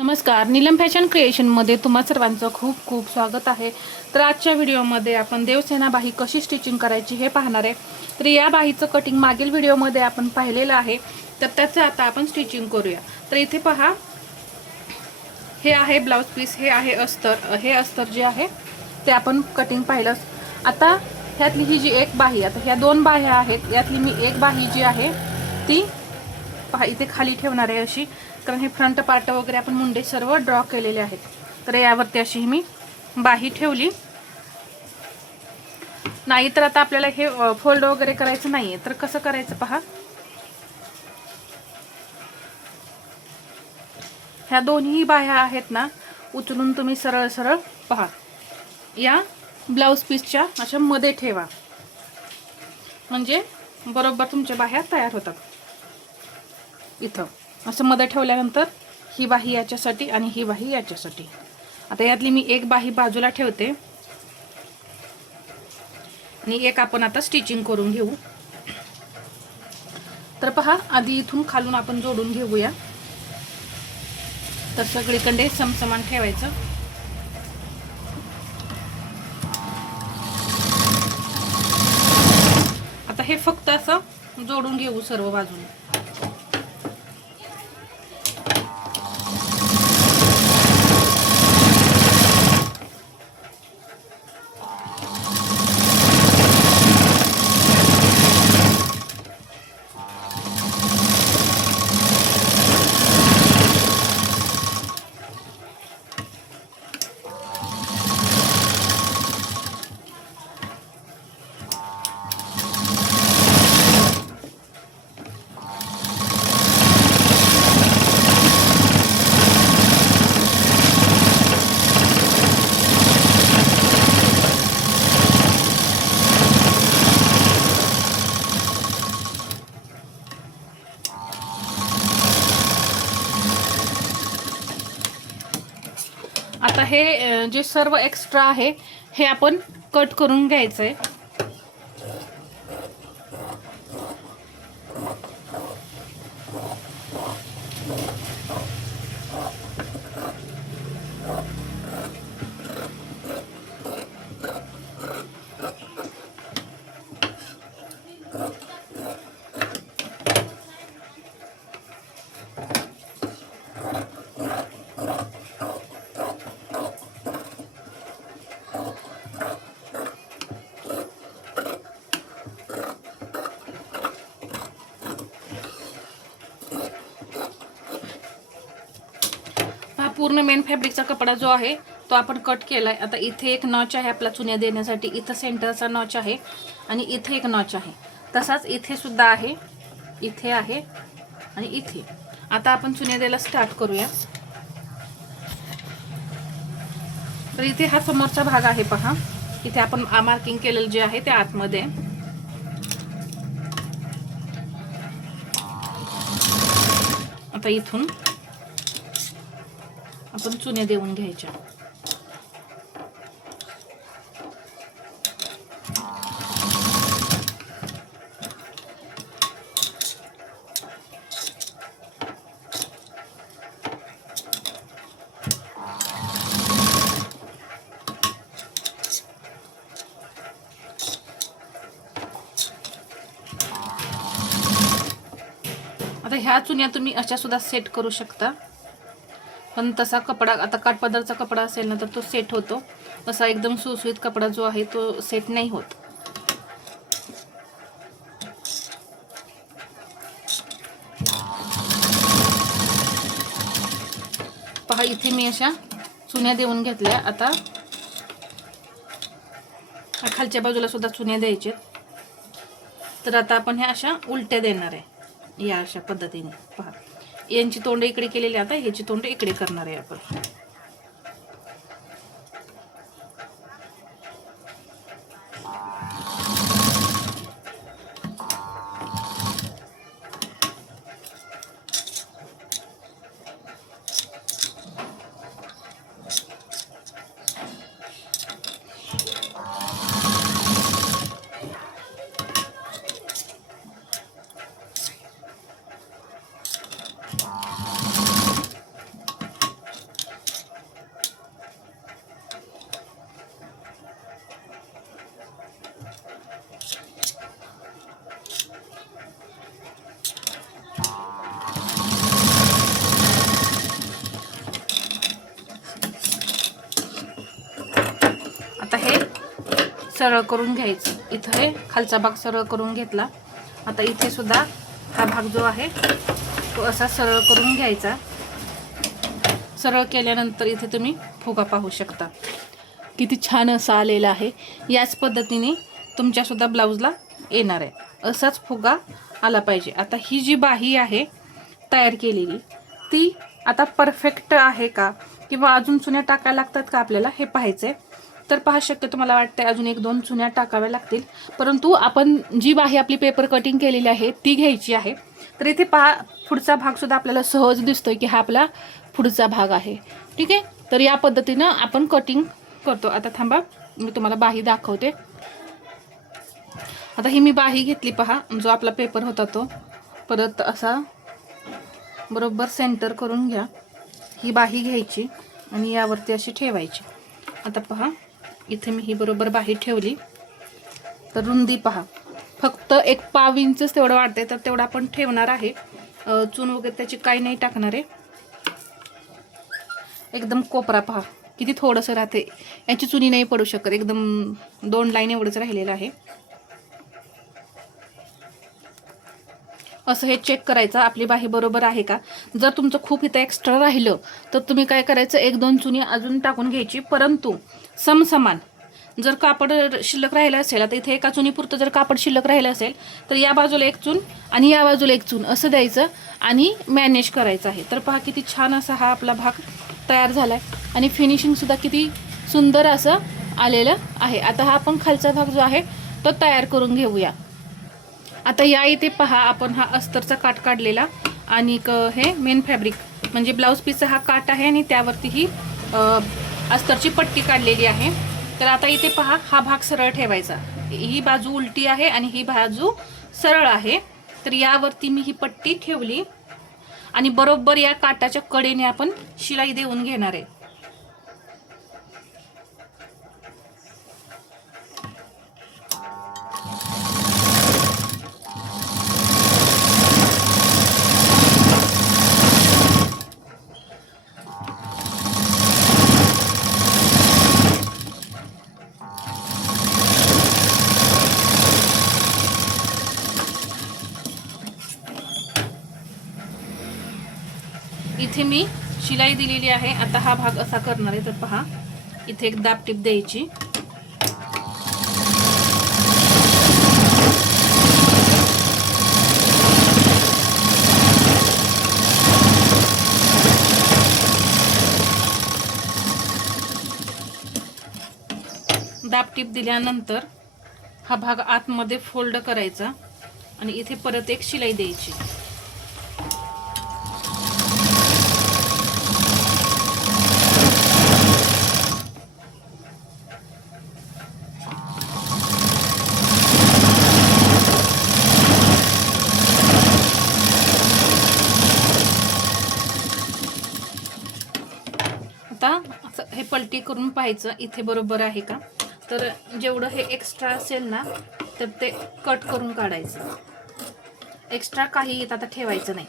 नमस्कार, नीलम फॅशन क्रिएशनमध्ये तुम्हा सर्वांचं खूप खूप स्वागत आहे। तर आजच्या व्हिडिओमध्ये आपण देवसेना बाही कशी स्टिचिंग करायची हे पाहणार आहे। तर या बाहीचं कटिंग मागील व्हिडिओमध्ये आपण पाहिलेलं आहे, तर त्याचं आता आपण स्टिचिंग करूया। तर इथे पहा, हे आहे ब्लाउज पीस, हे आहे अस्तर, हे अस्तर जे आहे ते आपण कटिंग पाहिलं। आता ह्यातली ही जी एक बाही, आता ह्या दोन बाह्या आहेत, यातली मी एक बाही जी आहे ती पहा इथे खाली ठेवणार आहे अशी, कारण हे फ्रंट पार्ट वगैरे आपण मुंडे सर्व ड्रॉ केलेले आहेत। तर यावरती अशी मी बाही ठेवली नाही। तर आता आपल्याला हे फोल्ड वगैरे करायचं नाहीये, तर कसं करायचं पहा, ह्या दोन्ही बाह्या आहेत ना, उचलून तुम्ही सरळ सरळ पहा या ब्लाउज पीसच्या अशा मध्ये ठेवा, म्हणजे बरोबर तुमच्या बाह्या तयार होतात। इथं असं मध्ये ठेवल्यानंतर ही बाही याच्यासाठी आणि ही बाही याच्यासाठी। आता यातली मी एक बाही बाजूला ठेवते आणि एक आपण आता स्टिचिंग करून घेऊ। तर पहा, आधी इथून खालून आपण जोडून घेऊया। तर सगळीकडे समसमान ठेवायचं। आता हे फक्त असं जोडून घेऊ सर्व बाजूने। आता हे जे सर्व एक्स्ट्रा आहे हे आपण कट करून घ्यायचंय। पूर्ण मेन फॅब्रिकचा कपडा जो आहे तो आपण कट केलाय। आता इथे एक नॉच आहे आपला चुन्या देण्यासाठी, इथं सेंटरचा नॉच आहे आणि इथे एक नॉच आहे, तसाच इथे सुद्धा आहे, इथे आहे आणि इथे। आता आपण चुन्या द्यायला स्टार्ट करूया। तर इथे हा समोरचा भाग आहे पहा, इथे आपण मार्किंग केलेलं जे आहे ते आतमध्ये। आता इथून आपण चुन्या देऊन घ्यायच्या। आता ह्या चुन्या तुम्ही अशा सुद्धा सेट करू शकता, पण तसा कपडा आता काठपदरचा कपडा असेल ना तर तो सेट होतो, असा एकदम सुसुईत कपडा जो आहे तो सेट नाही होत। पहा इथे मी अशा चुन्या देऊन घेतल्या। आता खालच्या बाजूला सुद्धा चुन्या द्यायचे। तर आता आपण ह्या अशा उलट्या देणार आहे, या अशा पद्धतीने पहा, यांची तोंड इकडे केलेली, आता ह्याची तोंड इकडे करणार आहे आपण। सरळ करून घ्यायचं. इथं हे खालचा भाग सरळ करून घेतला. आता इथे सुद्धा हा भाग जो आहे तो असा सरळ करून घ्यायचा. सरळ केल्यानंतर इथे तुम्ही फुगा पाहू शकता, किती छान असा आलेला आहे. याच पद्धतीने तुमच्यासुद्धा ब्लाऊजला येणार आहे. असाच फुगा आला पाहिजे. आता ही जी बाही आहे तयार केलेली, ती आता परफेक्ट आहे का किंवा अजून चुन्या टाकायला लागतात का आपल्याला हे पाहायचं आहे. तर पहा, शक्यतो मला वाटतं अजून 1-2 चुन्या टाकाव्या लागतील, परंतु आपण जी बाही आपली पेपर कटिंग केलेली आहे ती घ्यायची आहे. तर इथे पहा, पुढचा भागसुद्धा आपल्याला सहज दिसतोय की हा आपला पुढचा भाग आहे. ठीक आहे, तर या पद्धतीनं आपण कटिंग करतो. आता थांबा, मी तुम्हाला बाही दाखवते. आता ही मी बाही घेतली पहा, जो आपला पेपर होता तो परत असा बरोबर सेंटर करून घ्या. ही बाही घ्यायची आणि यावरती अशी ठेवायची. आता पहा, इथे मी ही बरोबर बाही ठेवली. तर रुंदी पहा, फक्त 1 पाव इंचच तेवढं वाढते, तर तेवढं आपण ठेवणार आहे. चून वगैरे त्याची काही नाही टाकणार आहे. एकदम कोपरा पहा किती थोडंसं राहते, याची चुनी नाही पडू शकत. एकदम 2 लाईन एवढंच राहिलेलं आहे. असं हे चेक करायचं आपली बाही बरोबर आहे का. जर तुमचं खूप इथं एक्स्ट्रा राहिलं तर तुम्ही काय करायचं, 1-2 चुनी अजून टाकून घ्यायची, परंतु समसमान. जर कापड शिल्लक राहिलं असेल, आता इथे एका चुनीपुरतं जर कापड शिल्लक राहिलं असेल तर या बाजूला 1 चून आणि या बाजूला 1 चून असं द्यायचं आणि मॅनेज करायचं आहे. तर पहा किती छान असा हा आपला भाग तयार झाला आहे आणि फिनिशिंगसुद्धा किती सुंदर असं आलेलं आहे. आता हा आपण खालचा भाग जो आहे तो तयार करून घेऊया. आता या इथे पहा, आपण हा अस्तरचा काट काढलेला आणि हे मेन फॅब्रिक म्हणजे ब्लाऊज पीसचा हा काट आहे आणि त्यावरती ही अस्तरची पट्टी काढलेली आहे. तर आता इथे पहा, हा भाग सरळ ठेवायचा. ही बाजू उलटी आहे आणि ही बाजू सरळ आहे. तर यावरती मी ही पट्टी ठेवली आणि बरोबर या काटाच्या कडेने आपण शिलाई देऊन घेणार आहे. इथे मी शिलाई दिलेली आहे. आता हा भाग असा करणार आहे. तर पहा, इथे एक दाब टीप द्यायची. दाब टीप दिल्यानंतर हा भाग आतमध्ये फोल्ड करायचा आणि इथे परत एक शिलाई द्यायची. आता हे पलटी करून पाहायचं इथे बरोबर आहे का. तर जेवढं हे एक्स्ट्रा असेल ना तर ते कट करून काढायचं. एक्स्ट्रा काही आता ठेवायचं नाही.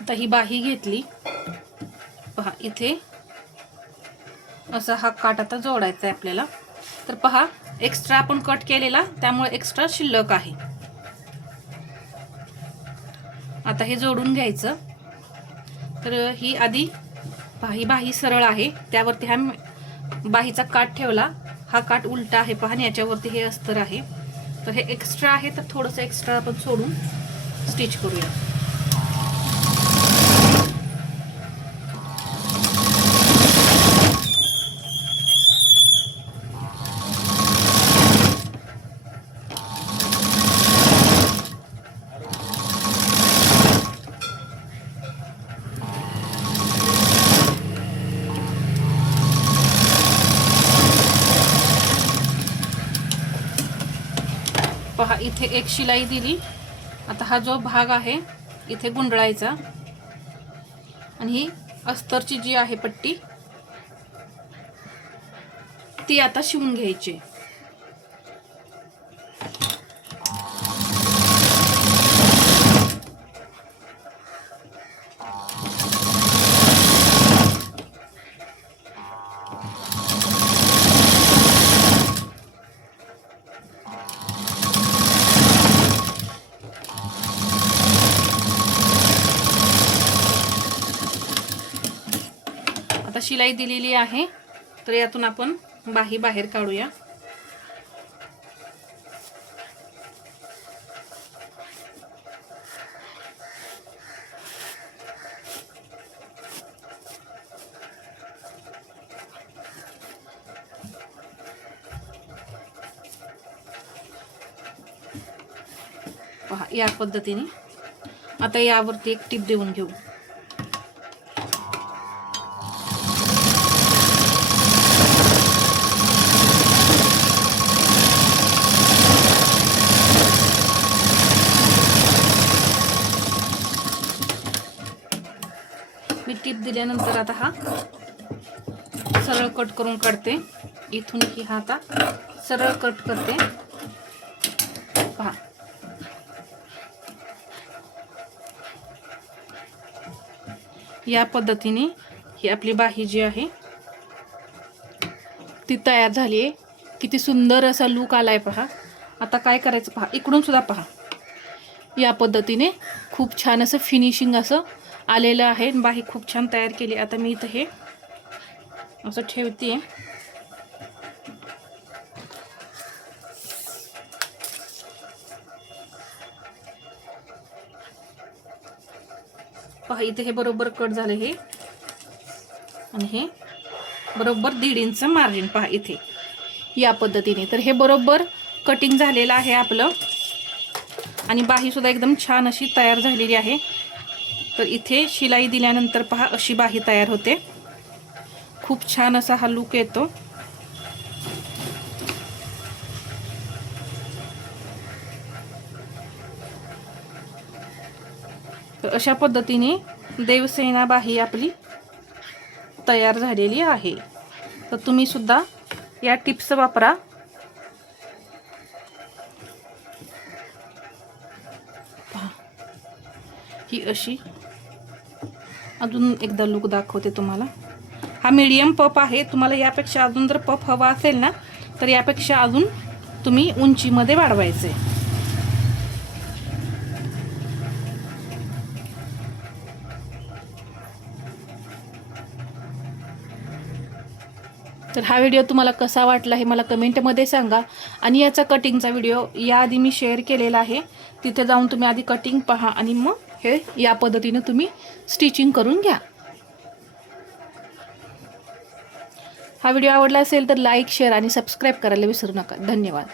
आता ही बाही घेतली पहा, इथे असा हा काट आता जोडायचा आहे आपल्याला. तर पहा, एक्स्ट्रा आपण कट केलेला त्यामुळे एक्स्ट्रा शिल्लक आहे. आता हे जोडून घ्यायचं. तर ही आधी बाही सरळ आहे, त्यावरती हा बाहीचा काट ठेवला. हा काट उलटा आहे पहा, याच्यावरती हे अस्तर आहे. तर हे एक्स्ट्रा आहे, तर थोडंसं एक्स्ट्रा आपण सोडून स्टिच करूया. पहा, इथे एक शिलाई दिली. आता हा जो भाग आहे इथे गुंडळायचा आणि ही अस्तरची जी आहे पट्टी ती आता शिवून घ्यायची. आता शिलाई दिलेली आहे तर यातून आपण बाही बाहेर काढूया. पहा या पद्धतीने. आता यावरती एक टीप देऊन घेऊ. मी टीप दिल्यानंतर आता हा सरळ कट करून काढते. इथून की हा आता सरळ कट करते. पहा या पद्धतीने ही आपली बाही जी आहे ती तयार झाली आहे. किती सुंदर असा लुक आलाय पहा. आता काय करायचं पहा, इकडून सुद्धा पहा या पद्धतीने खूप छान असं फिनिशिंग असं आलेलं आहे. बाही खूप छान तयार केली. आता मी इथं हे असं ठेवते. पहा इथे हे बरोबर कट झालं हे आणि हे बरोबर 1.5 इंच मार्जिन पहा इथे या पद्धतीने. तर हे बरोबर कटिंग झालेलं आहे आपलं आणि बाही सुद्धा एकदम छान अशी तयार झालेली आहे. तर इथे शिलाई दिल्यानंतर पहा अशी बाही तयार होते. खूप छान असा हा लुक येतो. तर अशा पद्धतीने देवसेना बाही आपली तयार झालेली आहे. तर तुम्ही सुद्धा या टिप्स वापरा. ही अशी अजून एकदा लुक दाखवते तुम्हाला. हा मीडियम पफ आहे. तुम्हाला यापेक्षा अजून जर पफ हवा असेल ना तर यापेक्षा अजून तुम्ही उंचीमध्ये वाढवायचे. तर हा व्हिडिओ तुम्हाला कसा वाटला हे मला कमेंटमध्ये सांगा. आणि याचा कटिंगचा व्हिडिओ याआधी मी शेअर केलेला आहे. तिथे जाऊन तुम्ही आधी कटिंग पहा आणि मग हे या पद्धतीने तुम्ही स्टिचिंग करून घ्या. हा व्हिडिओ आवडला असेल तर लाईक, शेअर आणि सबस्क्राईब करायला विसरू नका. धन्यवाद.